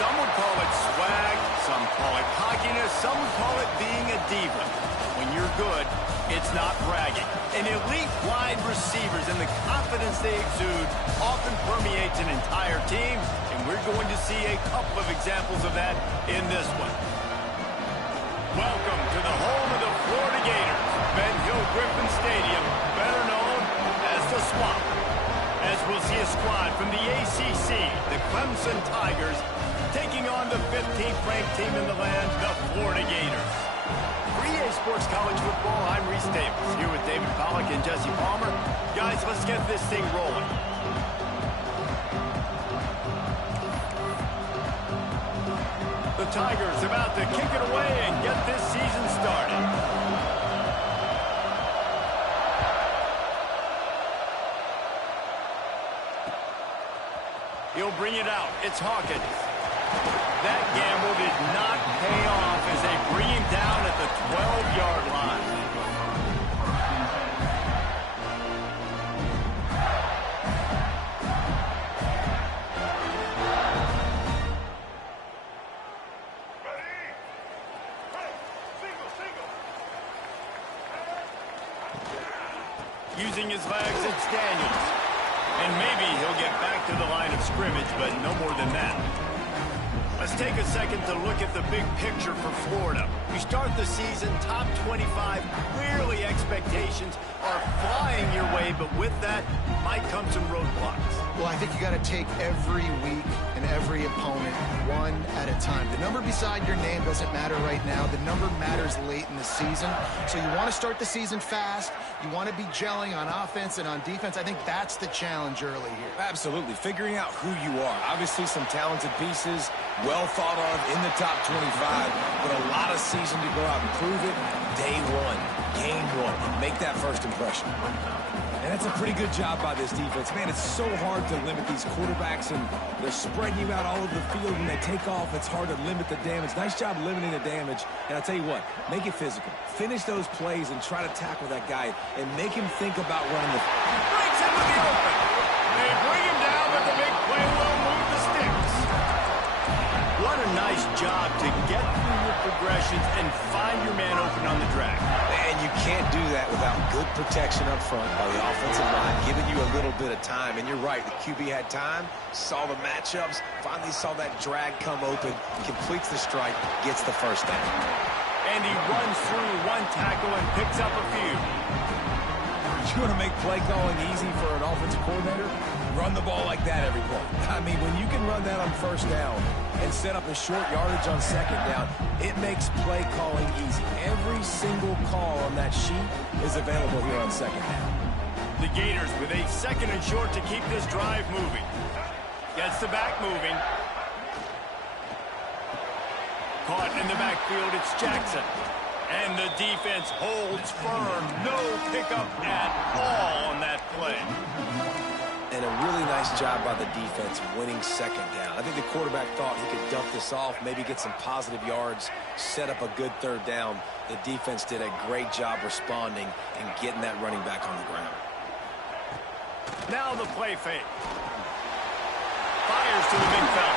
Some would call it swag, some call it cockiness, some would call it being a diva. When you're good, it's not bragging. And elite wide receivers and the confidence they exude often permeates an entire team, and we're going to see a couple of examples of that in this one. Welcome to the home of the Florida Gators, Ben Hill Griffin Stadium, better known as the Swamp. As we'll see a squad from the ACC, the Clemson Tigers, taking on the 15th ranked team in the land, the Florida Gators. For EA Sports College Football, I'm Reese Davis, here with David Pollack and Jesse Palmer. Guys, let's get this thing rolling. The Tigers about to kick it away and get this season started. He'll bring it out. It's Hawkins. That gamble did not pay off as they bring him down at the 12-yard line. Using his legs, it's Daniels. And maybe he'll get back to the line of scrimmage, but no more than that. Let's take a second to look at the big picture for Florida. We start the season top 25. Clearly expectations are flying your way, but with that might come some roadblocks. Well, I think you got to take every week and every opponent one at a time. The number beside your name doesn't matter right now. The number matters late in the season. So you want to start the season fast. You want to be gelling on offense and on defense. I think that's the challenge early here. Absolutely. Figuring out who you are. Obviously some talented pieces, well thought of in the top 25, but a lot of season to go out and prove it. Day one, game one, make that first impression. And that's a pretty good job by this defense. Man, it's so hard to limit these quarterbacks, and they're spreading you out all over the field. When they take off, it's hard to limit the damage. Nice job limiting the damage. And I'll tell you what, make it physical. Finish those plays and try to tackle that guy and make him think about running the... Breaks into the open. They bring him down, but the big play will move the sticks. What a nice job to get through your progressions and find your man open on the drag. And you can't do that without good protection up front by the offensive line, giving you a little bit of time. And you're right, the QB had time, saw the matchups, finally saw that drag come open, completes the strike, gets the first down. And he runs through one tackle and picks up a few. You want to make play calling easy for an offensive coordinator? Run the ball like that every play. I mean, when you can run that on first down and set up a short yardage on second down, it makes play calling easy. Every single call on that sheet is available here on second down. The Gators with a second and short to keep this drive moving. Gets the back moving. Caught in the backfield, it's Jackson. And the defense holds firm. No pickup at all on that play. And a really nice job by the defense winning second down. I think the quarterback thought he could dump this off, maybe get some positive yards, set up a good third down. The defense did a great job responding and getting that running back on the ground. Now the play fake. Fires to the big fella.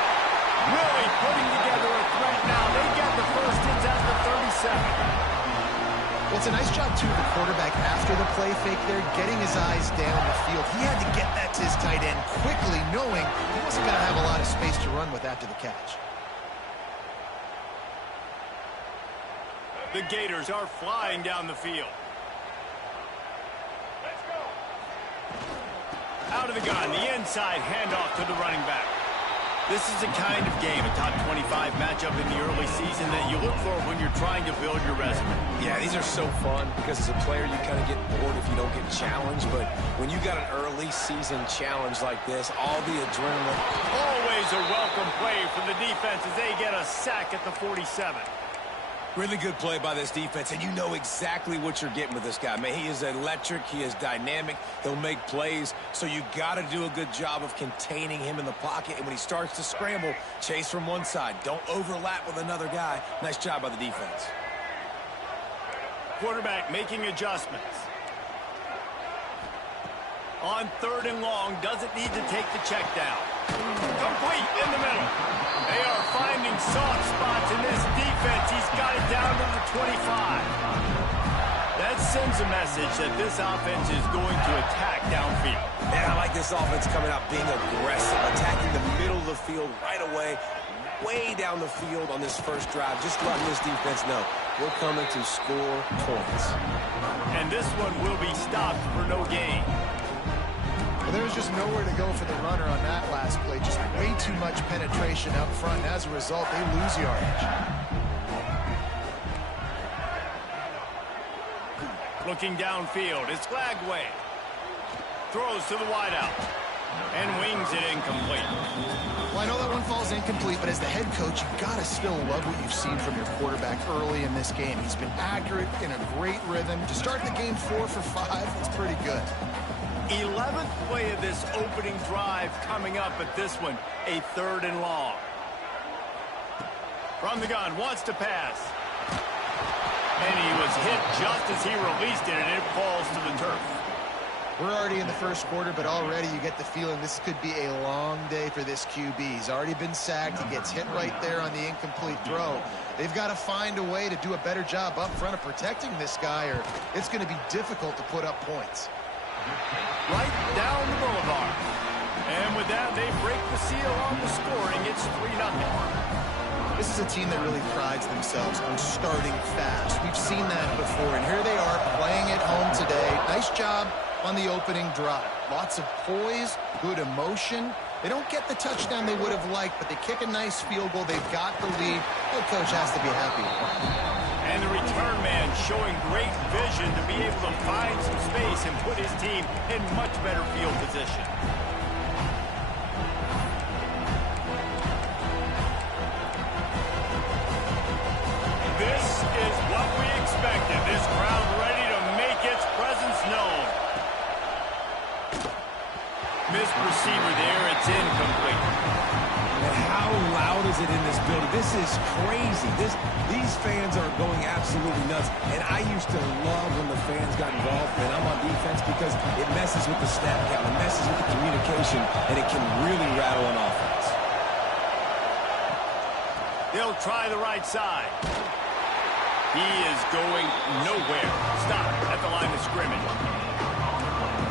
Really putting together a threat now. They get the first hits at the 37. Well, it's a nice job, too, the quarterback after the play fake there, getting his eyes down the field. He had to get that to his tight end quickly, knowing he wasn't going to have a lot of space to run with after the catch. The Gators are flying down the field. Let's go. Out of the gun, the inside handoff to the running back. This is the kind of game, a top 25 matchup in the early season that you look for when you're trying to build your resume. Yeah, these are so fun because as a player you kind of get bored if you don't get challenged, but when you got an early season challenge like this, all the adrenaline. Always a welcome play for the defense as they get a sack at the 47. Really good play by this defense, and you know exactly what you're getting with this guy. Man, he is electric. He is dynamic. He'll make plays, so you got to do a good job of containing him in the pocket. And when he starts to scramble, chase from one side. Don't overlap with another guy. Nice job by the defense. Quarterback making adjustments. On 3rd and long, doesn't need to take the check down. Complete in the middle. They are finding soft spots in this defense. He's got it down to the 25. That sends a message that this offense is going to attack downfield. And I like this offense coming out being aggressive, attacking the middle of the field right away, way down the field on this first drive, just letting this defense know we're coming to score points. And this one will be stopped for no gain. Well, there was just nowhere to go for the runner on that last play. Just way too much penetration up front, and as a result, they lose yardage. Looking downfield, it's Flagway. Throws to the wideout. And wings it incomplete. Well, I know that one falls incomplete, but as the head coach, you've got to still love what you've seen from your quarterback early in this game. He's been accurate, in a great rhythm. To start the game 4 for 5, it's pretty good. 11th play of this opening drive coming up at this one, a 3rd and long. From the gun, wants to pass. And he was hit just as he released it, and it falls to the turf. We're already in the first quarter, but already you get the feeling this could be a long day for this QB. He's already been sacked. He gets hit right there on the incomplete throw. They've got to find a way to do a better job up front of protecting this guy, or it's going to be difficult to put up points. Right down the boulevard. And with that, they break the seal on the scoring. It's 3-0. This is a team that really prides themselves on starting fast. We've seen that before, and here they are playing at home today. Nice job on the opening drive. Lots of poise, good emotion. They don't get the touchdown they would have liked, but they kick a nice field goal. They've got the lead. Head coach has to be happy. And the return man showing great vision to be able to find some space and put his team in much better field position. This is what we expected. This crowd ready to make its presence known. Missed receiver there. It's incomplete. And how loud is it in this building? This is crazy. These fans are going absolutely nuts. And I used to love when the fans got involved and I'm on defense because it messes with the snap count, it messes with the communication, and it can really rattle an offense. They'll try the right side. He is going nowhere. Stop at the line of scrimmage.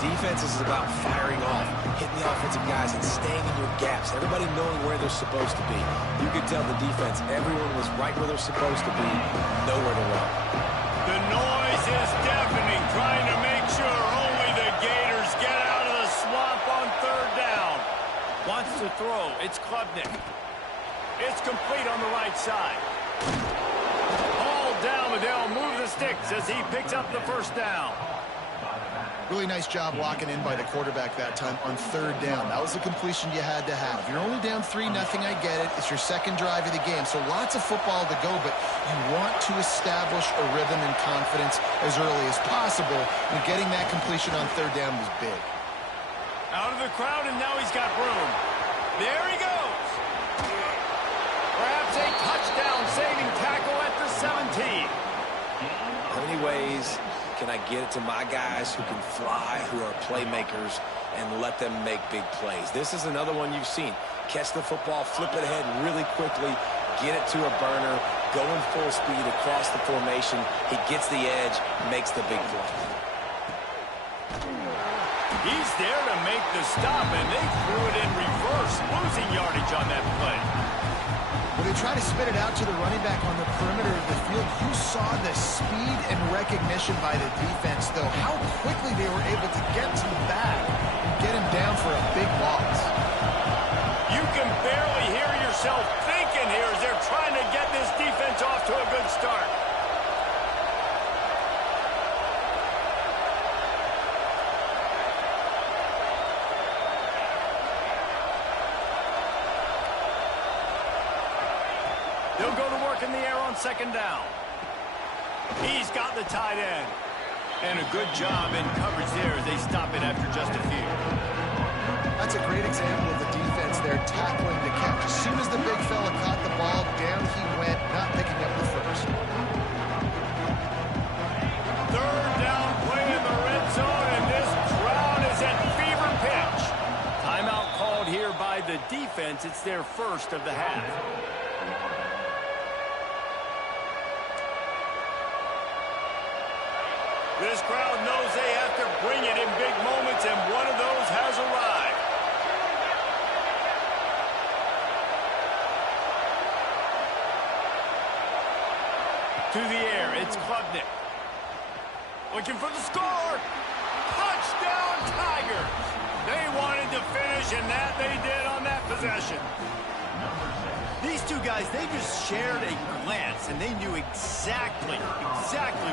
Defense is about firing off, hitting the offensive guys, and staying in your gaps. Everybody knowing where they're supposed to be. You could tell the defense, everyone was right where they're supposed to be, nowhere to run. The noise is deafening, trying to make sure only the Gators get out of the swamp on 3rd down. Wants to throw. It's Klubnik. It's complete on the right side. All down, but they'll move the sticks as he picks up the 1st down. Really nice job locking in by the quarterback that time on 3rd down. That was the completion you had to have. You're only down 3-0, I get it. It's your 2nd drive of the game, so lots of football to go, but you want to establish a rhythm and confidence as early as possible, and getting that completion on 3rd down was big. Out of the crowd, and now he's got room. There he goes. Perhaps a touchdown-saving tackle at the 17. How many ways can I get it to my guys who can fly, who are playmakers, and let them make big plays? This is another one you've seen. Catch the football, flip it ahead really quickly, get it to a burner, going full speed across the formation. He gets the edge, makes the big play. He's there to make the stop, and they threw it in reverse, losing yardage on that play. When they try to spit it out to the running back on the perimeter of the field, you saw the speed and recognition by the defense, though, how quickly they were able to get to the back and get him down for a big loss. You can barely hear yourself thinking here as they're trying to get this defense off to a good start. They'll go to work in the air on 2nd down. He's got the tight end. And a good job in coverage there as they stop it after just a few. That's a great example of the defense there tackling the catch. As soon as the big fella caught the ball, down he went, not picking up the first. 3rd down play in the red zone, and this crowd is at field the defense, it's their first of the half. This crowd knows they have to bring it in big moments, and one of those has arrived. To the air, it's Klubnik. Looking for the score. Touchdown, Tigers. They wanted to finish, and that they did on that possession. These two guys, they just shared a glance, and they knew exactly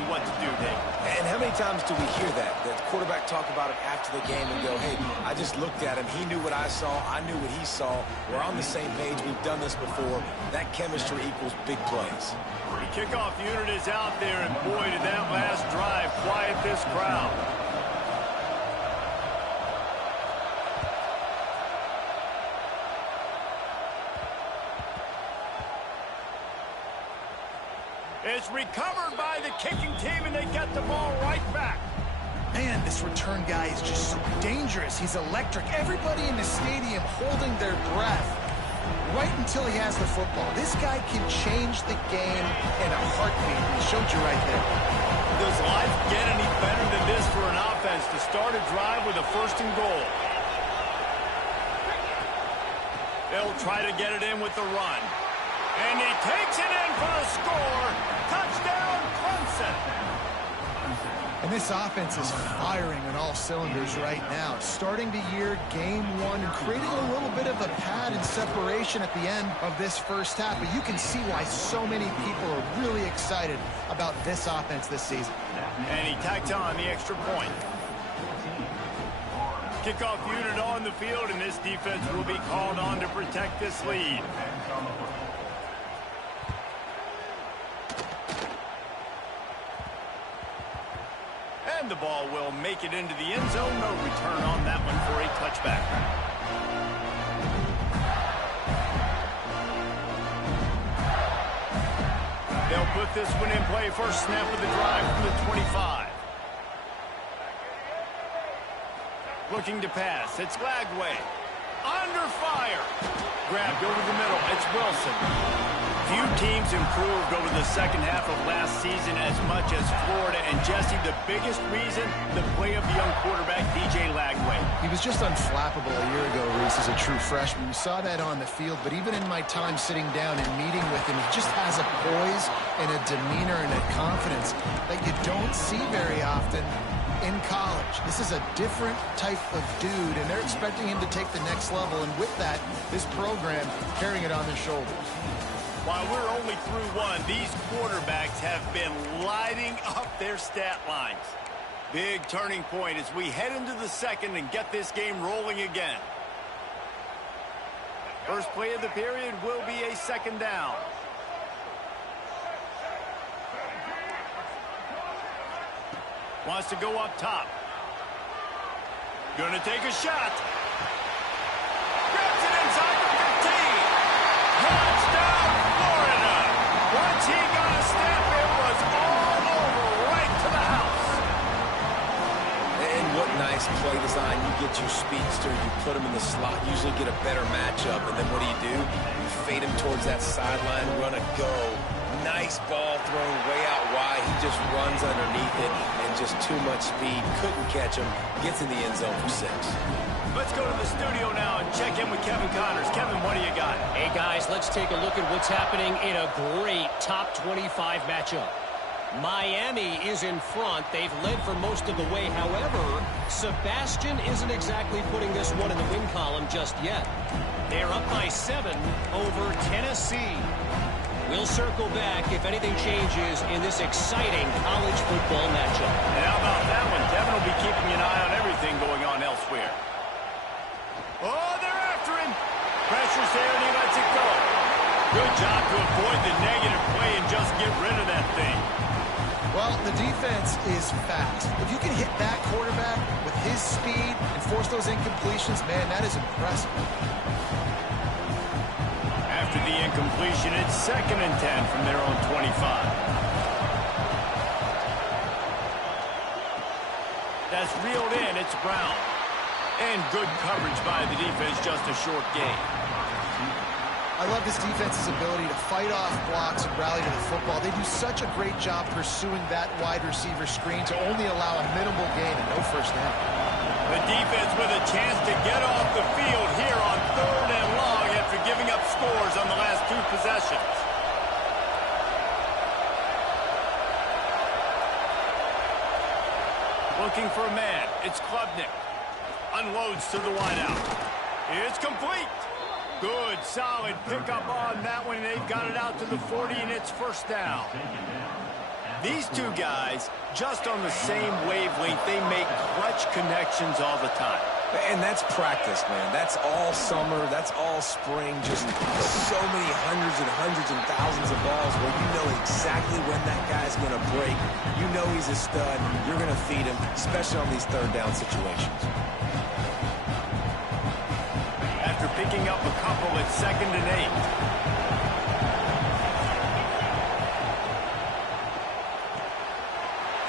what to do, Dave. And how many times do we hear that? The quarterback talk about it after the game and go, hey, I just looked at him. He knew what I saw. I knew what he saw. We're on the same page. We've done this before. That chemistry equals big plays. The kickoff unit is out there, and boy, did that last drive quiet this crowd. It's recovered by the kicking team, and they get the ball right back. Man, this return guy is just so dangerous. He's electric. Everybody in the stadium holding their breath right until he has the football. This guy can change the game in a heartbeat. He showed you right there. Does life get any better than this for an offense to start a drive with a 1st and goal? They'll try to get it in with the run. And he takes it in for a score. Touchdown, Clemson. And this offense is firing on all cylinders right now. Starting the year, game 1, and creating a little bit of a pad and separation at the end of this first half. But you can see why so many people are really excited about this offense this season. And he tacked on the extra point. Kickoff unit on the field, and this defense will be called on to protect this lead. And the ball will make it into the end zone. No return on that one for a touchback. They'll put this one in play. First snap of the drive from the 25. Looking to pass. It's Lagway. Under fire. Grabbed over the middle. It's Wilson. Few teams improved over the second half of last season as much as Florida. And Jesse, the biggest reason, the play of the young quarterback, DJ Lagway. He was just unflappable a year ago, Reese, as a true freshman. We saw that on the field, but even in my time sitting down and meeting with him, he just has a poise and a demeanor and a confidence that you don't see very often in college. This is a different type of dude, and they're expecting him to take the next level, and with that, this program carrying it on their shoulders. While we're only through one, these quarterbacks have been lighting up their stat lines. Big turning point as we head into the second and get this game rolling again. First play of the period will be a 2nd down. Wants to go up top. Gonna take a shot. Grabs it inside the 15. Touchdown, Florida. Once he got a step, it was all over right to the house. And what nice play design. You get your speedster, you put him in the slot, usually get a better matchup, and then what do? You fade him towards that sideline, run a go. Nice ball thrown way out wide. He just runs underneath it and just too much speed. Couldn't catch him. Gets in the end zone for 6. Let's go to the studio now and check in with Kevin Connors. Kevin, what do you got? Hey, guys, let's take a look at what's happening in a great top 25 matchup. Miami is in front. They've led for most of the way. However, Sebastian isn't exactly putting this one in the win column just yet. They're up by 7 over Tennessee. We'll circle back if anything changes in this exciting college football matchup. And how about that one? Kevin will be keeping an eye on everything going on elsewhere. Oh, they're after him. Pressure's there, and he lets it go. Good job to avoid the negative play and just get rid of that thing. Well, the defense is fast. If you can hit that quarterback with his speed and force those incompletions, man, that is impressive. After the incompletion, it's 2nd and 10 from their own 25. That's reeled in. It's Brown. And good coverage by the defense, just a short gain. I love this defense's ability to fight off blocks and rally to the football. They do such a great job pursuing that wide receiver screen to only allow a minimal gain and no first down. The defense with a chance to get off the field here on 3rd and long after giving up scores on the last 2 possessions. Looking for a man. It's Klubnik. Unloads to the wideout. It's complete. Good, solid pickup on that one. They've got it out to the 40, and it's first down. These two guys, just on the same wavelength, they make clutch connections all the time. And that's practice, man. That's all summer. That's all spring. Just so many hundreds and thousands of balls where you know exactly when that guy's going to break. You know he's a stud. You're going to feed him, especially on these 3rd down situations. After picking up a couple at 2nd and 8.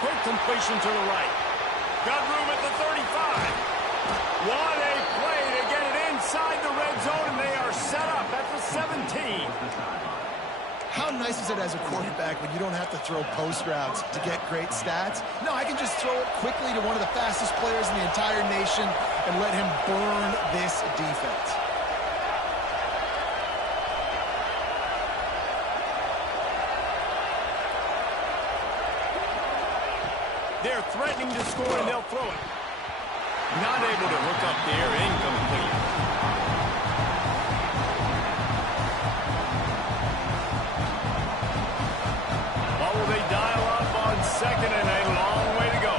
Quick completion to the right. Got room at the 35. What a play to get it inside the red zone, and they are set up at the 17. How nice is it as a quarterback when you don't have to throw post routes to get great stats? No, I can just throw it quickly to one of the fastest players in the entire nation and let him burn this defense. They're threatening to score, and they'll throw it. Not able to hook up there, incomplete. What will they dial up on 2nd and a long way to go?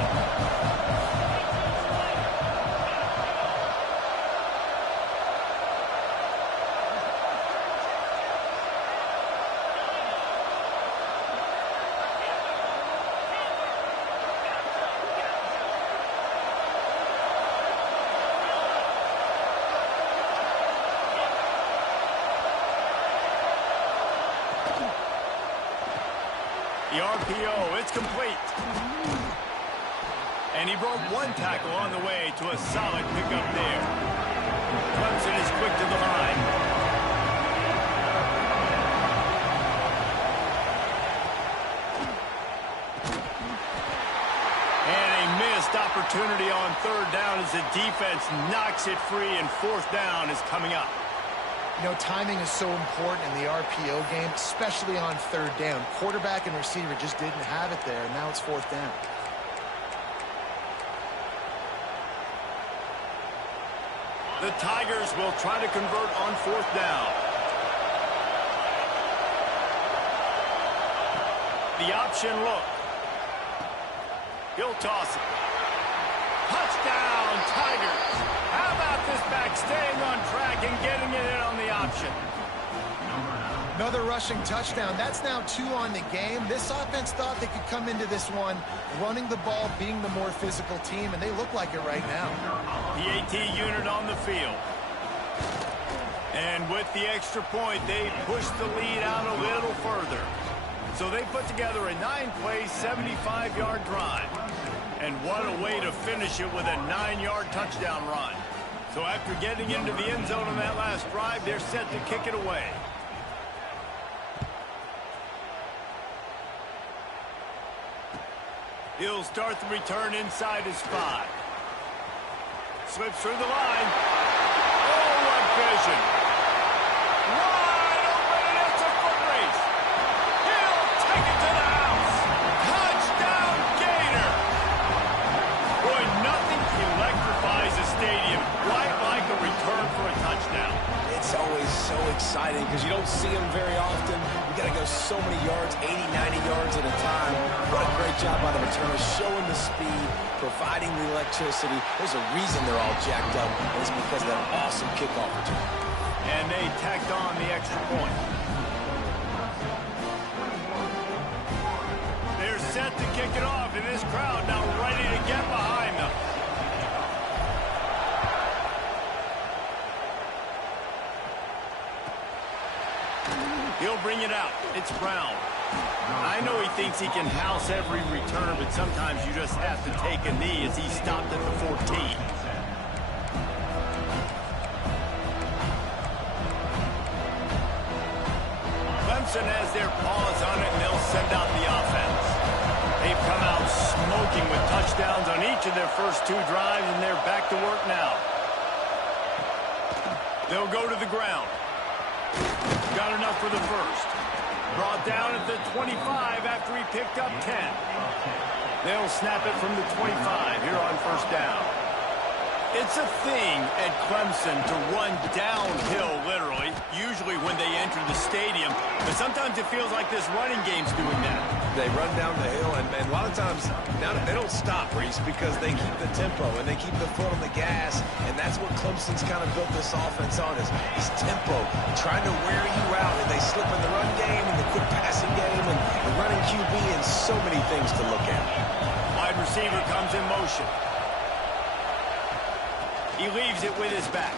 The RPO, it's complete. And he broke 1 tackle on the way to a solid pickup there. Clemson is quick to the line. And a missed opportunity on 3rd down as the defense knocks it free, and 4th down is coming up. You know, timing is so important in the RPO game, especially on 3rd down. Quarterback and receiver just didn't have it there, and now it's 4th down. The Tigers will try to convert on 4th down. The option look. He'll toss it. Touchdown, Tigers. How about this back staying on track and getting it in on the option? Another rushing touchdown. That's now 2 on the game. This offense thought they could come into this one running the ball, being the more physical team, and they look like it right now. The AT unit on the field. And with the extra point, they push the lead out a little further. So they put together a 9-play, 75-yard drive. And what a way to finish it with a 9-yard touchdown run. So after getting into the end zone on that last drive, they're set to kick it away. He'll start the return inside his 5. Slips through the line. Oh, what vision. Wide open, and it's a foot race. He'll take it to the house. Touchdown, Gator. Boy, nothing electrifies a stadium quite like a return for a touchdown. It's always so exciting because you don't see them very often. You got to go so many yards, 80, 90 yards at a time. What a great job by the returners, showing the speed, providing the electricity. There's a reason they're all jacked up, and it's because of that awesome kickoff return. And they tacked on the extra point. They're set to kick it off, and this crowd now ready to get behind them. He'll bring it out. It's Brown. I know he thinks he can house every return, but sometimes you just have to take a knee as he stopped at the 14. Clemson has their paws on it, and they'll send out the offense. They've come out smoking with touchdowns on each of their first 2 drives, and they're back to work now. They'll go to the ground. Got enough for the first. Brought down at the 25 after he picked up 10. They'll snap it from the 25 here on first down. It's a thing at Clemson to run downhill, literally, usually when they enter the stadium. But sometimes it feels like this running game's doing that. They run down the hill, and a lot of times now they don't stop, Reese, because they keep the tempo and they keep the foot on the gas, and that's what Clemson's kind of built this offense on, is tempo, trying to wear you out, and they slip in the run game and the quick passing game and the running QB, and so many things to look at. Wide receiver comes in motion. He leaves it with his back.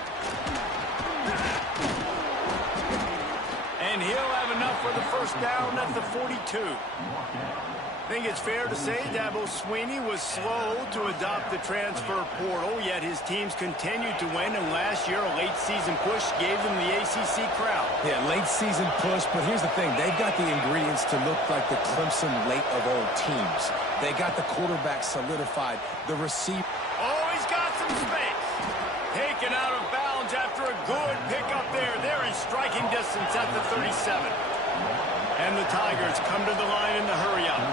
And he'll have enough for the first down at the 42. I think it's fair to say Dabo Swinney was slow to adopt the transfer portal, yet his teams continued to win, and last year a late-season push gave them the ACC crown. Yeah, late-season push, but here's the thing. They've got the ingredients to look like the Clemson late-of-old teams. They got the quarterback solidified, the receiver. Oh, he's got some space. Taken out of bounds after a good pickup there. They're in striking distance at the 37. And the Tigers come to the line in the hurry-up.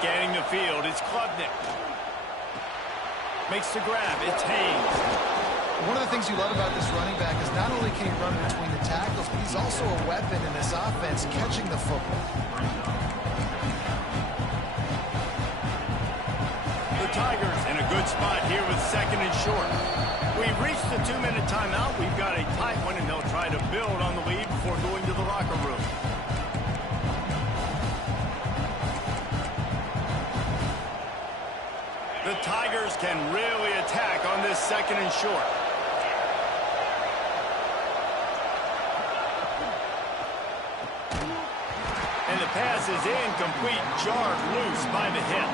Scanning the field, it's Klubnik. Makes the grab, it's Haynes. One of the things you love about this running back is not only can he run between the tackles, but he's also a weapon in this offense, catching the football. The Tigers in a good spot here with second and short. We've reached the 2-minute timeout. We've got a tight one, and they'll try to build on the lead before going to the locker room. The Tigers can really attack on this second and short. And the pass is incomplete, jarred loose by the hip.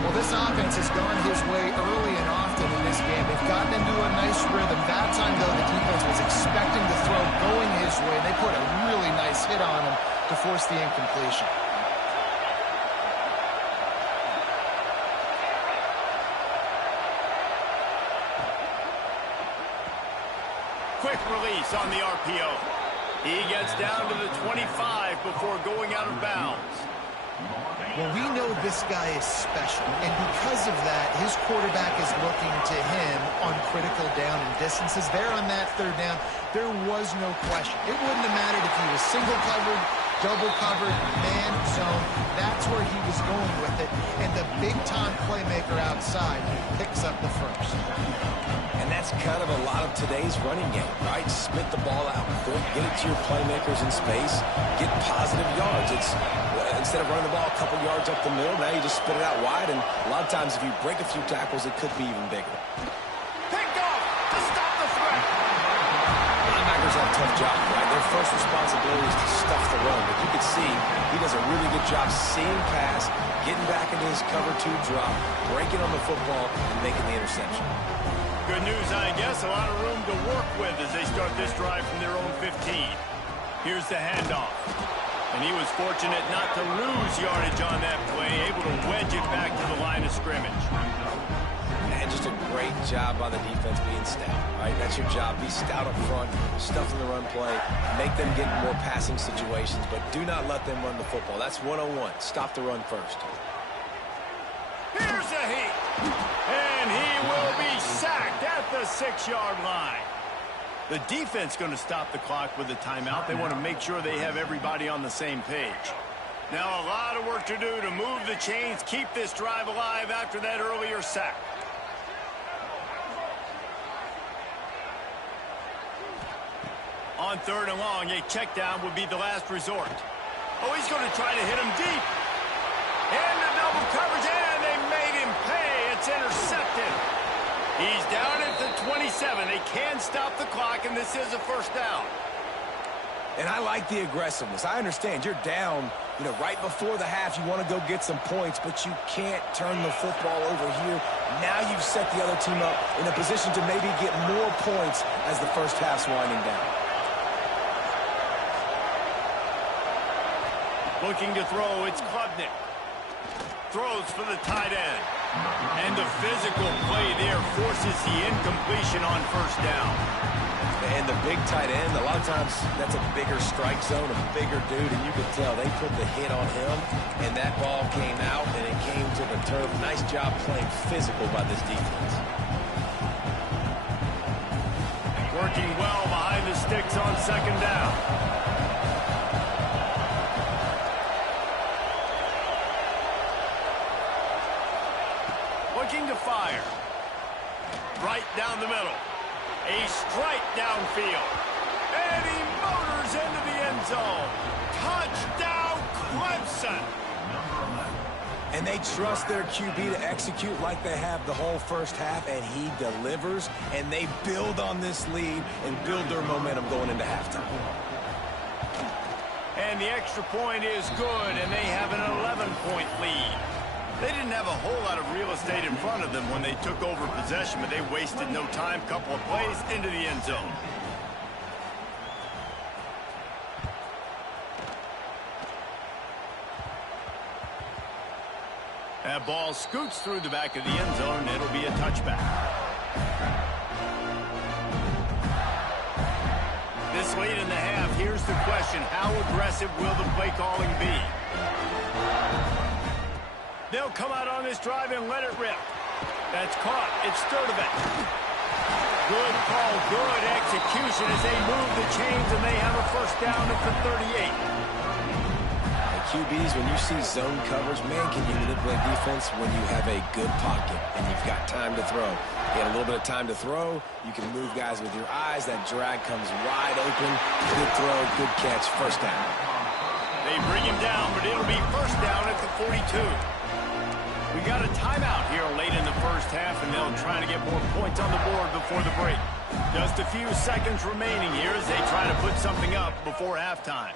Well, this offense has gone his way early and often in this game. They've gotten into a nice rhythm. That time, though, the defense was expecting the throw going his way. They put a really nice hit on him to force the incompletion. Quick release on the RPO. He gets down to the 25 before going out of bounds. Well, we know this guy is special, and because of that, his quarterback is looking to him on critical down and distances. There on that third down, there was no question. It wouldn't have mattered if he was single covered, double covered, man zone. That's where he was going with it, and the big-time playmaker outside picks up the first. And that's kind of a lot of today's running game, right? Spit the ball out, get it to your playmakers in space, get positive yards. It's instead of running the ball a couple yards up the middle, now you just spit it out wide, and a lot of times if you break a few tackles, it could be even bigger. Picked off to stop the threat. Linebackers have a tough job, right? Their first responsibility is to stuff the run, but you can see he does a really good job seeing pass, getting back into his cover 2 drop, breaking on the football, and making the interception. Good news, I guess. A lot of room to work with as they start this drive from their own 15. Here's the handoff. And he was fortunate not to lose yardage on that play, able to wedge it back to the line of scrimmage. And just a great job by the defense being stout, right? That's your job. Be stout up front, stuff in the run play, make them get in more passing situations, but do not let them run the football. That's 101. Stop the run first. Here's a heat. And he will be sacked at the 6-yard line. The defense going to stop the clock with a timeout. They want to make sure they have everybody on the same page. Now a lot of work to do to move the chains, keep this drive alive after that earlier sack. On 3rd and long, a check down would be the last resort. Oh, he's going to try to hit him deep. And the double coverage, and they made him pay. It's intercepted. He's down at the 27. They can stop the clock, and this is a first down. And I like the aggressiveness. I understand you're down, right before the half. You want to go get some points, but you can't turn the football over here. Now you've set the other team up in a position to maybe get more points as the first half's winding down. Looking to throw, it's Klubnik. Throws for the tight end. And the physical play there forces the incompletion on first down. And the big tight end, a lot of times that's a bigger strike zone, a bigger dude, and you can tell they put the hit on him, and that ball came out, and it came to the turf. Nice job playing physical by this defense. Working well behind the sticks on second down. Looking to fire. Right down the middle. A strike downfield. And he motors into the end zone. Touchdown, Clemson. And they trust their QB to execute like they have the whole first half, and he delivers, and they build on this lead and build their momentum going into halftime. And the extra point is good, and they have an 11-point lead. They didn't have a whole lot of real estate in front of them when they took over possession, but they wasted no time. Couple of plays into the end zone. That ball scoots through the back of the end zone, and it'll be a touchback. This late in the half, here's the question. How aggressive will the play calling be? They'll come out on this drive and let it rip. That's caught. It's Sturdivant. Good call, good execution as they move the chains, and they have a first down at the 38. QBs, when you see zone coverage, man, can you manipulate defense when you have a good pocket and you've got time to throw. You got a little bit of time to throw. You can move guys with your eyes. That drag comes wide open. Good throw, good catch, first down. They bring him down, but it'll be first down at the 42. We got a timeout here late in the first half, and they'll try to get more points on the board before the break. Just a few seconds remaining here as they try to put something up before halftime.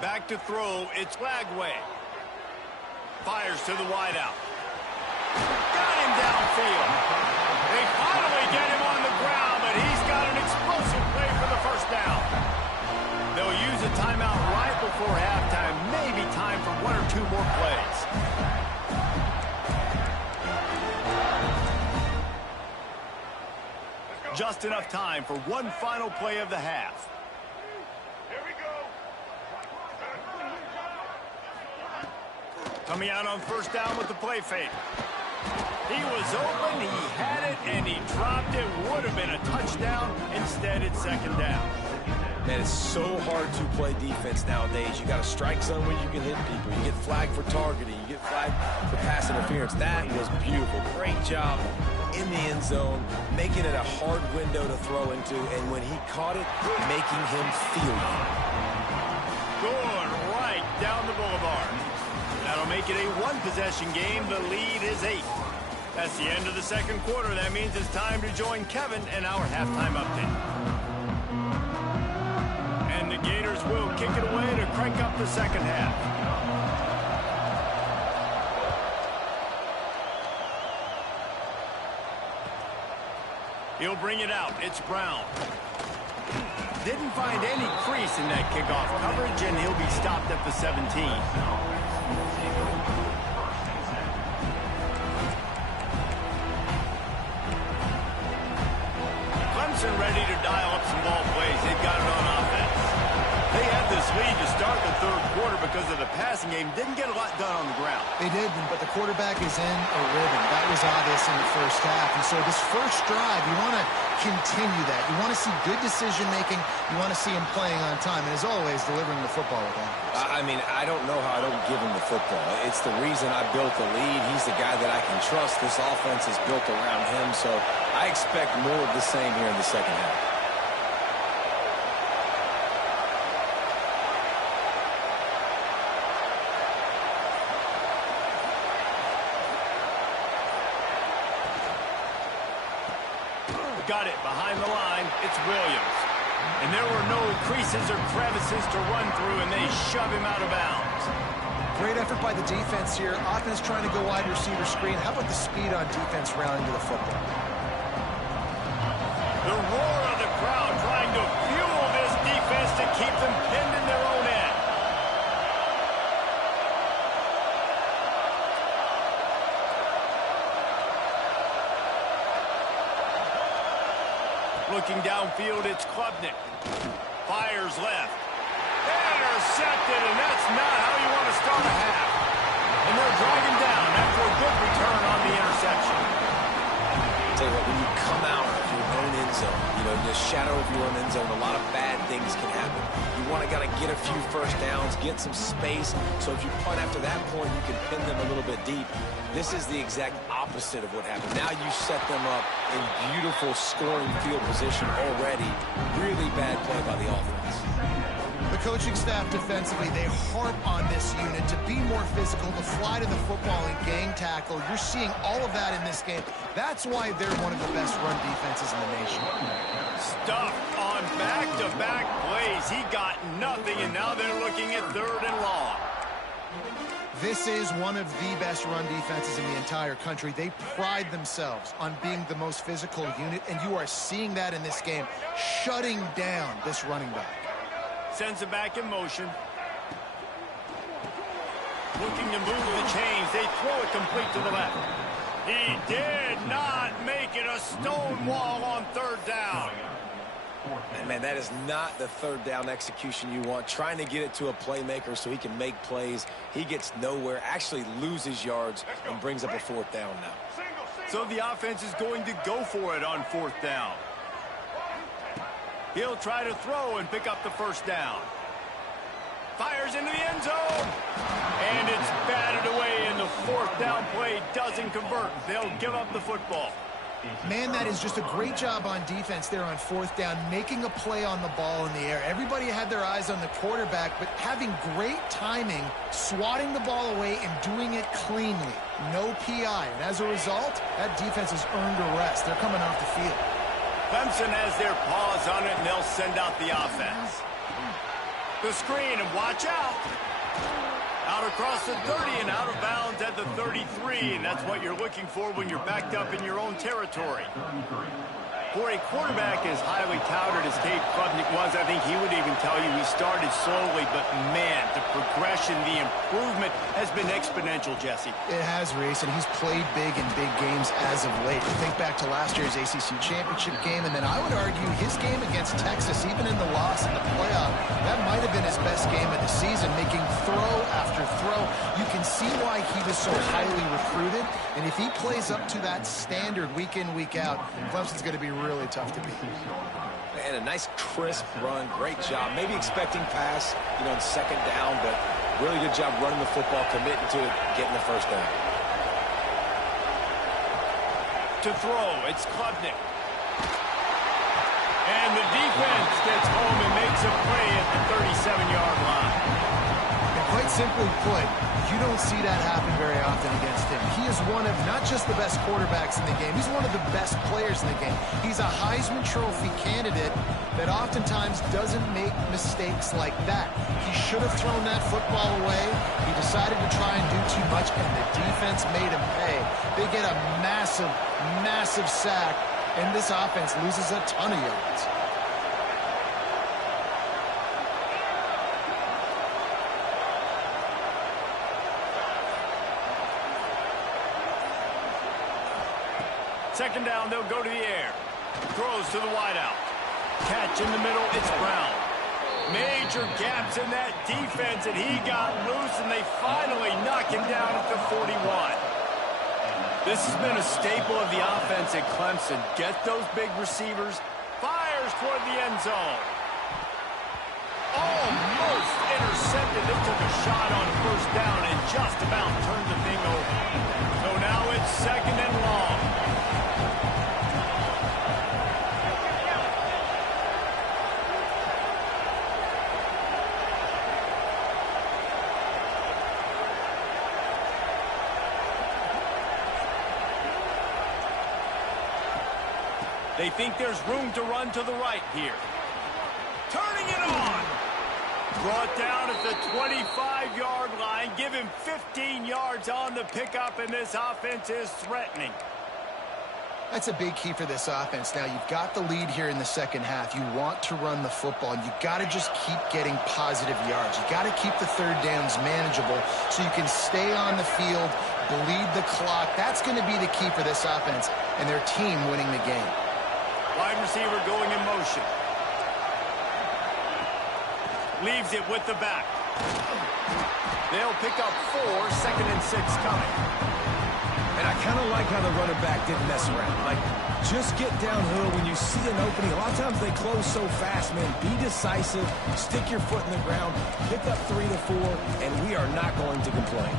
Back to throw, it's Lagway. Fires to the wideout. Got him downfield. They finally get him on the ground, but he's got an explosive play for the first down. They'll use a timeout right before halftime. Maybe time for one or two more plays. Just enough time for one final play of the half. Coming out on first down with the play fake. He was open, he had it, and he dropped it. Would have been a touchdown. Instead, it's second down. Man, it's so hard to play defense nowadays. You got a strike zone where you can hit people. You get flagged for targeting. You get flagged for pass interference. That was beautiful. Great job in the end zone, making it a hard window to throw into, and when he caught it, making him feel it. Good right down the boulevard. That'll make it a one-possession game. The lead is 8. That's the end of the second quarter. That means it's time to join Kevin and our halftime update. And the Gators will kick it away to crank up the second half. He'll bring it out. It's Brown. Didn't find any crease in that kickoff coverage, and he'll be stopped at the 17. Ready to dial up some ball plays. They've got it on offense. They had this lead to start the third quarter because of the passing game. Didn't get a lot done on the ground. They didn't, but the quarterback is in a rhythm. That was obvious in the first half. And so this first drive, you want to continue that. You want to see good decision-making. You want to see him playing on time. And as always, delivering the football with accuracy. I mean, I don't know how I don't give him the football. It's the reason I built the lead. He's the guy that I can trust. This offense is built around him, so I expect more of the same here in the second half. Got it behind the line. It's Williams. And there were no creases or crevices to run through, and they shove him out of bounds. Great effort by the defense here. Offense trying to go wide receiver screen. How about the speed on defense rallying to the football? The roar of the crowd trying to fuel this defense to keep them pinned in their own end. Looking downfield, it's Klubnik. Fires left. Intercepted, and that's not how you want to start a half. And they'll drag him down after a good return on the interception. Tell you what, when you come out of your own end zone, the shadow of your own end zone, a lot of bad things can happen. You want to get a few first downs, get some space, so if you punt after that point, you can pin them a little bit deep. This is the exact opposite of what happened. Now you set them up in beautiful scoring field position already. Really bad play by the offense. The coaching staff defensively, they harp on this unit to be more physical, to fly to the football and gang tackle. You're seeing all of that in this game. That's why they're one of the best run defenses in the nation. Stuffed on back-to-back plays. He got nothing, and now they're looking at 3rd and long. This is one of the best run defenses in the entire country. They pride themselves on being the most physical unit, and you are seeing that in this game, shutting down this running back. Sends it back in motion. Looking to move the chains. They throw it complete to the left. He did not make it a stone wall on 3rd down. Man, that is not the 3rd down execution you want. Trying to get it to a playmaker so he can make plays. He gets nowhere, actually loses yards, and brings up a 4th down now. So the offense is going to go for it on 4th down. He'll try to throw and pick up the 1st down. Fires into the end zone. And it's batted away, and the 4th down play doesn't convert. They'll give up the football. Man, that is just a great job on defense there on 4th down, making a play on the ball in the air. Everybody had their eyes on the quarterback, but having great timing, swatting the ball away and doing it cleanly. No PI. And as a result, that defense has earned a rest. They're coming off the field. Clemson has their paws on it, and they'll send out the offense. The screen, and watch out. Out across the 30 and out of bounds at the 33, and that's what you're looking for when you're backed up in your own territory. For a quarterback as highly touted as Cade Klubnik was, I think he would even tell you he started slowly, but man, the progression, the improvement has been exponential, Jesse. It has, Reese, and he's played big in big games as of late. Think back to last year's ACC championship game, and then I would argue his game against Texas, even in the loss in the playoff, that might have been his best game of the season, making throw after throw. You can see why he was so highly recruited, and if he plays up to that standard week in, week out, Clemson's going to be really tough to beat. And a nice crisp run, great job. Maybe expecting pass, in 2nd down, but really good job running the football, committing to it, getting the 1st down. To throw, it's Klubnik. And the defense gets home and makes a play at the 37-yard line. And quite simply put, you don't see that happen very often against him. He is one of not just the best quarterbacks in the game, he's one of the best players in the game. He's a Heisman Trophy candidate that oftentimes doesn't make mistakes like that. He should have thrown that football away. He decided to try and do too much, and the defense made him pay. They get a massive, massive sack, and this offense loses a ton of yards. Second down, they'll go to the air. Throws to the wideout. Catch in the middle, it's Brown. Major gaps in that defense, and he got loose, and they finally knock him down at the 41. This has been a staple of the offense at Clemson. Get those big receivers. Fires toward the end zone. Almost intercepted. They took a shot on 1st down and just about turned the thing over. So now it's 2nd and long. They think there's room to run to the right here. Turning it on. Brought down at the 25-yard line. Give him 15 yards on the pickup, and this offense is threatening. That's a big key for this offense. Now, you've got the lead here in the second half. You want to run the football, and you've got to just keep getting positive yards. You've got to keep the 3rd downs manageable so you can stay on the field, bleed the clock. That's going to be the key for this offense and their team winning the game. Wide receiver going in motion. Leaves it with the back. They'll pick up 4, 2nd and 6 coming. And I kind of like how the running back didn't mess around. Like, just get downhill when you see an opening. A lot of times they close so fast, man. Be decisive, stick your foot in the ground, pick up 3 to 4, and we are not going to complain.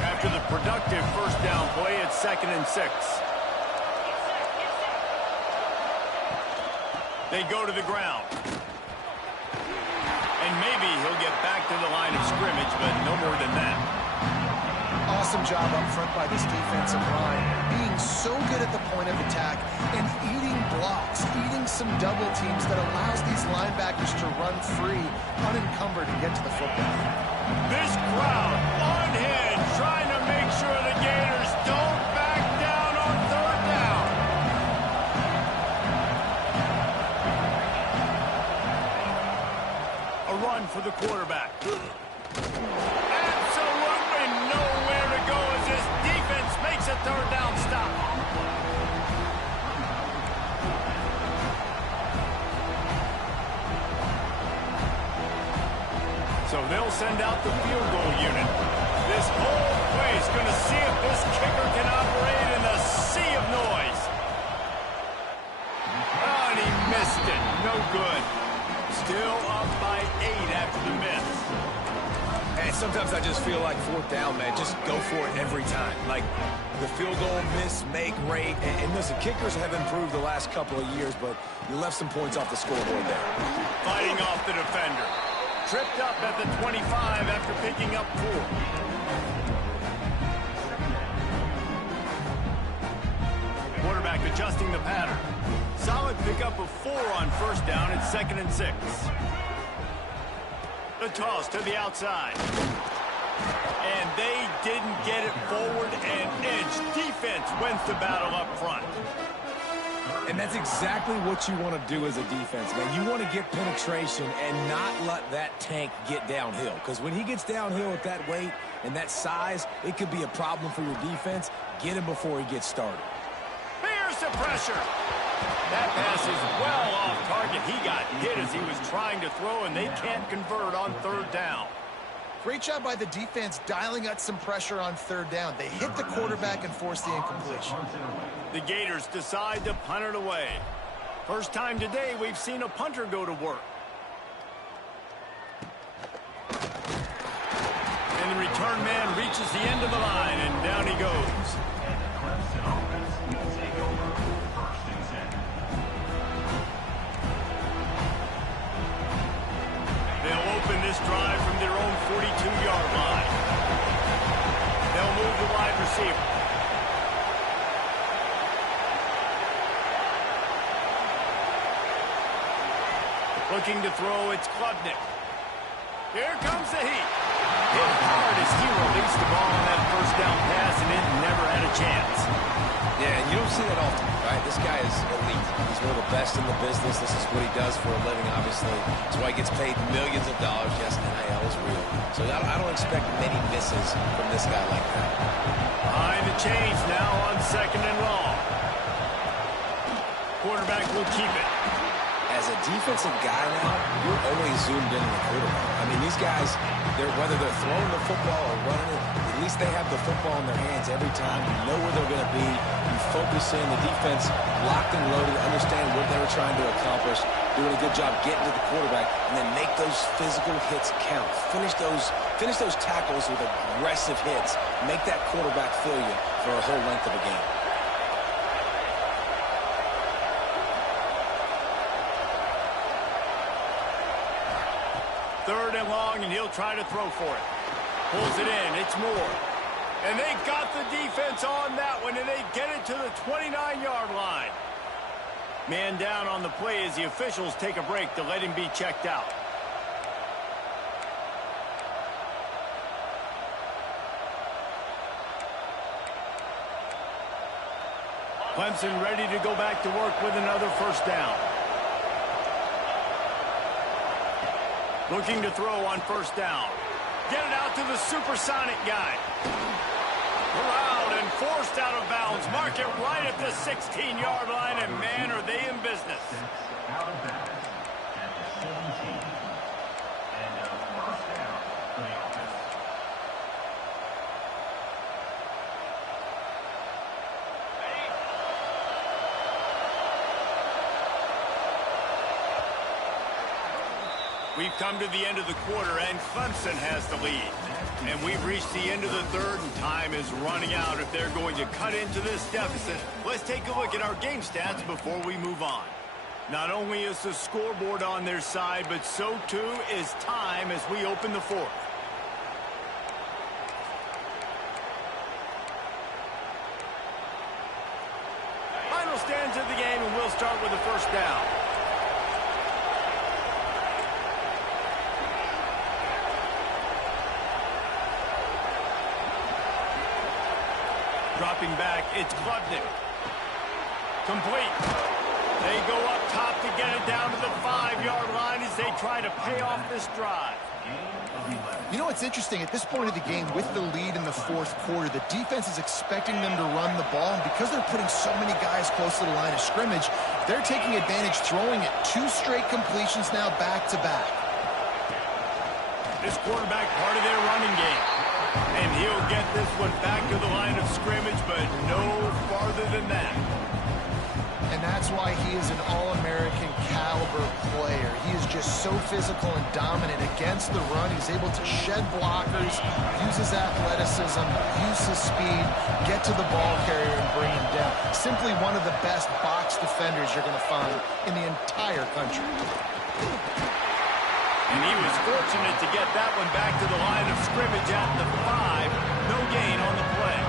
After the productive first down play, it's 2nd and 6. They go to the ground. And maybe he'll get back to the line of scrimmage, but no more than that. Awesome job up front by this defensive line, being so good at the point of attack and eating blocks, eating some double teams that allows these linebackers to run free, unencumbered, and get to the football. This crowd unhinged, trying to make sure the Gators don't back down on 3rd down. A run for the quarterback. Absolutely nowhere to go as this defense makes a 3rd down stop. So they'll send out the field goal unit. This whole place going to see if this kicker can operate in the sea of noise. Oh, and he missed it. No good. Still up by 8 after the miss. And sometimes I just feel like 4th down, man. Just go for it every time. Like the field goal miss, make rate. And listen, kickers have improved the last couple of years, but you left some points off the scoreboard there. Fighting off the defender. Tripped up at the 25 after picking up 4. Quarterback adjusting the pattern. Solid pickup of 4 on 1st down. It's 2nd and 6. The toss to the outside. And they didn't get it forward an inch. Defense wins the battle up front. And that's exactly what you want to do as a defense, man. You want to get penetration and not let that tank get downhill. Because when he gets downhill at that weight and that size, it could be a problem for your defense. Get him before he gets started. Here's the pressure. That pass is well off target. He got hit as he was trying to throw, and they can't convert on 3rd down. Great job by the defense dialing up some pressure on 3rd down. They hit the quarterback and forced the incompletion. The Gators decide to punt it away. First time today we've seen a punter go to work. And the return man reaches the end of the line, and down he goes. They'll open this drive from their own 42-yard line. They'll move the wide receiver. Looking to throw, it's Klubnik. Here comes the heat. Hit hard as he released the ball on that 1st down pass, and it never had a chance. Yeah, and you don't see that often, right? This guy is elite. He's one of the best in the business. This is what he does for a living, obviously. That's why he gets paid millions of dollars. Yes, NIL is real. So I don't expect many misses from this guy like that. Behind the chains now on 2nd and long. Quarterback will keep it. As a defensive guy now, you're always zoomed in on the quarterback. I mean, these guys, whether they're throwing the football or running it, at least they have the football in their hands every time. You know where they're going to be. You focus in. The defense locked and loaded, understand what they were trying to accomplish, doing a good job getting to the quarterback, and then make those physical hits count. Finish those tackles with aggressive hits. Make that quarterback feel you for a whole length of a game. Third and long, and he'll try to throw for it. Pulls it in. It's Moore. And they got the defense on that one, and they get it to the 29-yard line. Man down on the play as the officials take a break to let him be checked out. Clemson ready to go back to work with another 1st down. Looking to throw on 1st down. get it out to the supersonic guy. Corralled and forced out of bounds. Mark it right at the 16-yard line, and man, are they in business. Out of bounds at the 17. And a first down for the offense. We've come to the end of the quarter, and Clemson has the lead. And we've reached the end of the third, and time is running out if they're going to cut into this deficit. Let's take a look at our game stats before we move on. Not only is the scoreboard on their side, but so too is time as we open the fourth. Final stands of the game, and we'll start with the first down. Dropping back, it's Klubnik. Complete. They go up top to get it down to the 5-yard line as they try to pay off this drive. You know what's interesting? At this point of the game, with the lead in the fourth quarter, the defense is expecting them to run the ball, and because they're putting so many guys close to the line of scrimmage, they're taking advantage, throwing it 2 straight completions now back-to-back. This quarterback part of their running game. And he'll get this one back to the line of scrimmage, but no farther than that. And that's why he is an All-American caliber player. He is just so physical and dominant against the run. He's able to shed blockers, use his athleticism, use his speed, get to the ball carrier and bring him down. Simply one of the best box defenders you're going to find in the entire country. And he was fortunate to get that one back to the line of scrimmage at the 5. No gain on the play.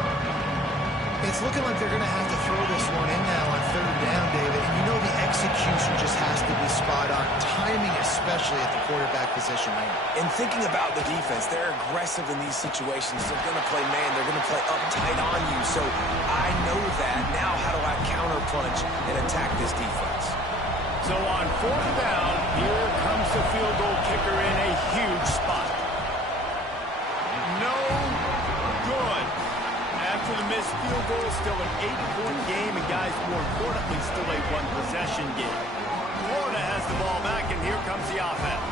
It's looking like they're going to have to throw this one in now on third down, David. And you know the execution just has to be spot on. Timing, especially at the quarterback position there. And thinking about the defense, they're aggressive in these situations. They're going to play man. They're going to play uptight on you. So I know that. Now how do I counterpunch and attack this defense? So on fourth down, here comes the field goal kicker in a huge spot. No good. After the missed field goal, still an 8-point game, and guys, more importantly, still a one-possession game. Florida has the ball back, and here comes the offense.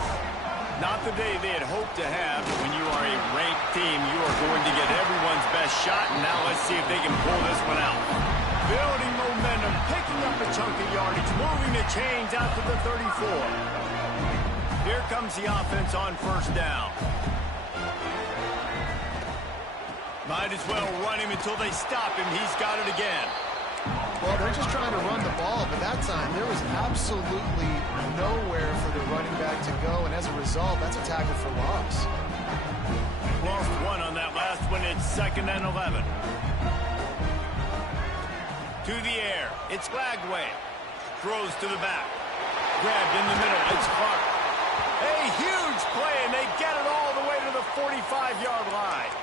Not the day they had hoped to have, but when you are a ranked team, you are going to get everyone's best shot, and now let's see if they can pull this one out. Building momentum, picking up a chunk of yardage, moving the chains out to the 34. Here comes the offense on first down. Might as well run him until they stop him. He's got it again. Well, they're just trying to run the ball, but that time there was absolutely nowhere for the running back to go, and as a result, that's a tackle for loss. Lost one on that last one. It's 2nd and 11. To the air, it's Lagway. Throws to the back. Grabbed in the middle, it's Clark. A huge play, and they get it all the way to the 45-yard line.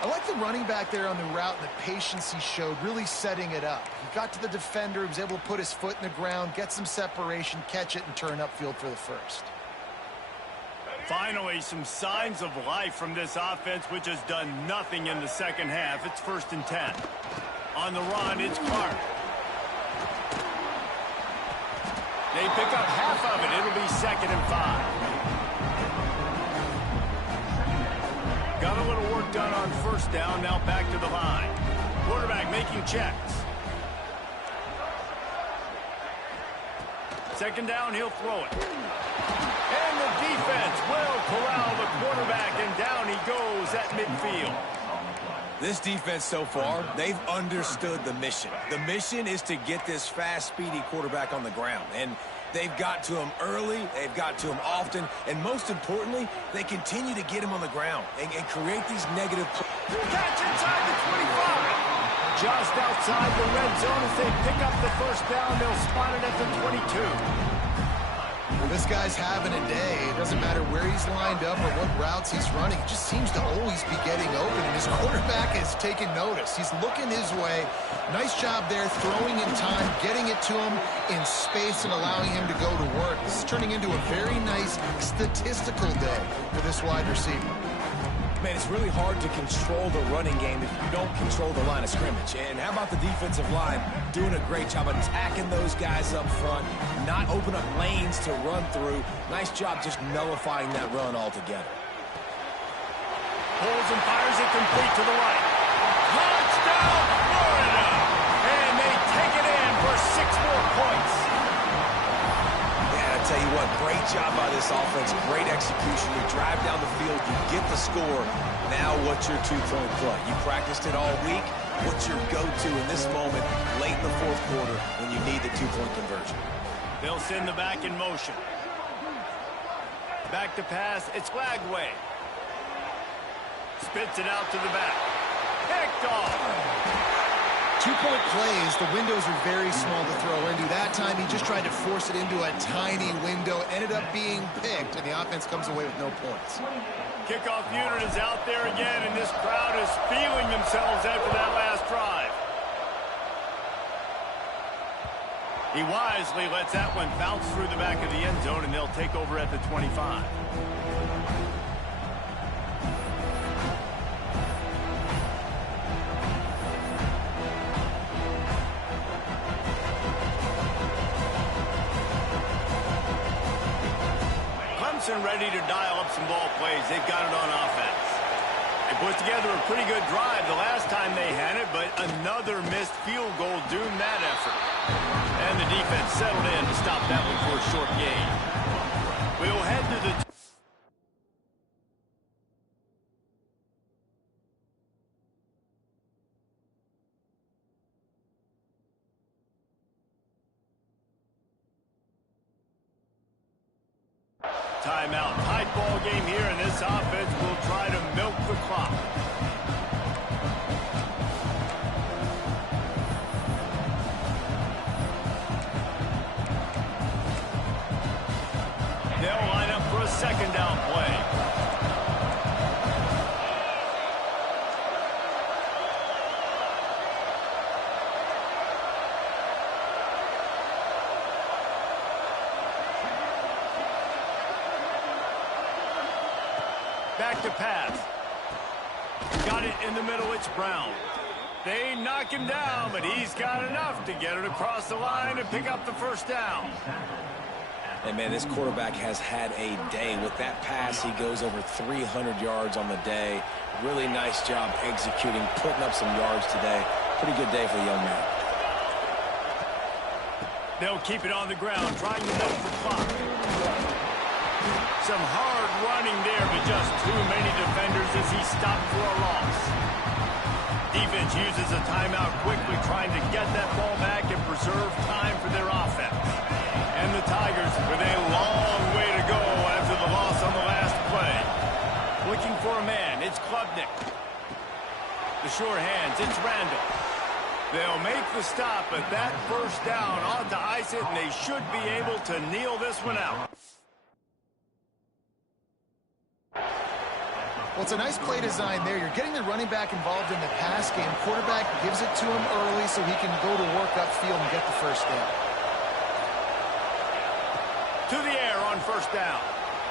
I like the running back there on the route and the patience he showed, really setting it up. He got to the defender, he was able to put his foot in the ground, get some separation, catch it, and turn upfield for the first. Finally, some signs of life from this offense, which has done nothing in the second half. It's 1st and 10. On the run, it's Clark. They pick up half of it. It'll be 2nd and 5. Got a little work done on first down. Now back to the line. Quarterback making checks. 2nd down, he'll throw it. And the defense will corral the quarterback, and down he goes at midfield. This defense so far, they've understood the mission. The mission is to get this fast, speedy quarterback on the ground. And they've got to him early, they've got to him often, and most importantly, they continue to get him on the ground and create these negative plays. Catch inside the 25. Just outside the red zone as they pick up the first down. They'll spot it at the 22. Well, this guy's having a day. It doesn't matter where he's lined up or what routes he's running. He just seems to always be getting open, and his quarterback is taking notice. He's looking his way. Nice job there, throwing in time, getting it to him in space and allowing him to go to work. This is turning into a very nice statistical day for this wide receiver. Man, it's really hard to control the running game if you don't control the line of scrimmage. And how about the defensive line doing a great job attacking those guys up front, not open up lanes to run through. Nice job just nullifying that run altogether. Pulls and fires it complete to the right. Touchdown, Florida! And they take it in for 6 more points. Yeah, I tell you what, great job by this offense. Great execution. You drive down the field, you get the score. Now what's your two-point play? You practiced it all week. What's your go-to in this moment late in the fourth quarter when you need the two-point conversion? They'll send the back in motion. Back to pass. It's Lagway. Spits it out to the back. Picked off. 2-point plays, the windows are very small to throw into. That time, he just tried to force it into a tiny window. Ended up being picked, and the offense comes away with no points. Kickoff unit is out there again, and this crowd is feeling themselves after that last drive. He wisely lets that one bounce through the back of the end zone, and they'll take over at the 25. Ready to dial up some ball plays. They've got it on offense. They put together a pretty good drive the last time they had it, but another missed field goal doomed that effort. And the defense settled in to stop that one for a short gain. We'll head to the timeout. Tight ball game here, and this offense will try to milk the clock. They'll line up for a second down play. Back to pass. Got it in the middle. It's Brown. They knock him down, but he's got enough to get it across the line and pick up the first down. Hey, man, this quarterback has had a day. With that pass, he goes over 300 yards on the day. Really nice job executing, putting up some yards today. Pretty good day for the young man. They'll keep it on the ground, trying to milk the clock. Some hard running there, but just too many defenders as he stopped for a loss. Defense uses a timeout quickly, trying to get that ball back and preserve time for their offense. And the Tigers with a long way to go after the loss on the last play. Looking for a man, it's Klubnik. The short hands, it's Randall. They'll make the stop, but that first down ought to ice it, and they should be able to kneel this one out. Well, it's a nice play design there. You're getting the running back involved in the pass game. Quarterback gives it to him early so he can go to work upfield and get the first down. To the air on first down.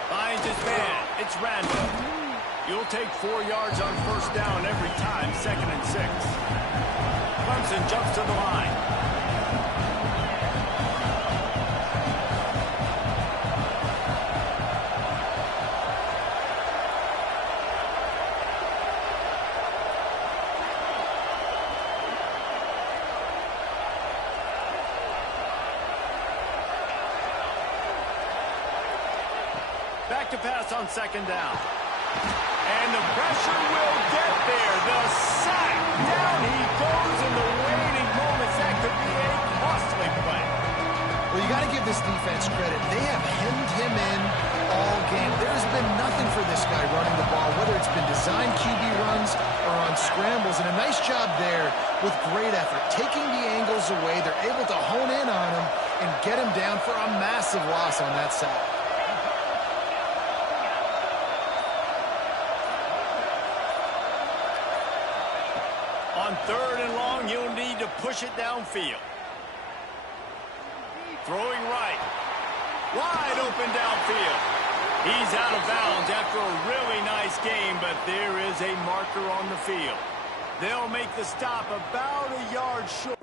Finds his man. It's Randall. You'll take 4 yards on first down every time, 2nd and 6. Clemson jumps to the line. Back to pass on 2nd down. And the pressure will get there. The sack. Down he goes in the waiting moments. That could be a costly play. Well, you got to give this defense credit. They have hemmed him in all game. There's been nothing for this guy running the ball, whether it's been designed QB runs or on scrambles. And a nice job there with great effort. Taking the angles away, they're able to hone in on him and get him down for a massive loss on that sack. On 3rd and long, you'll need to push it downfield. Throwing right. Wide open downfield. He's out of bounds after a really nice game, but there is a marker on the field. They'll make the stop about a yard short.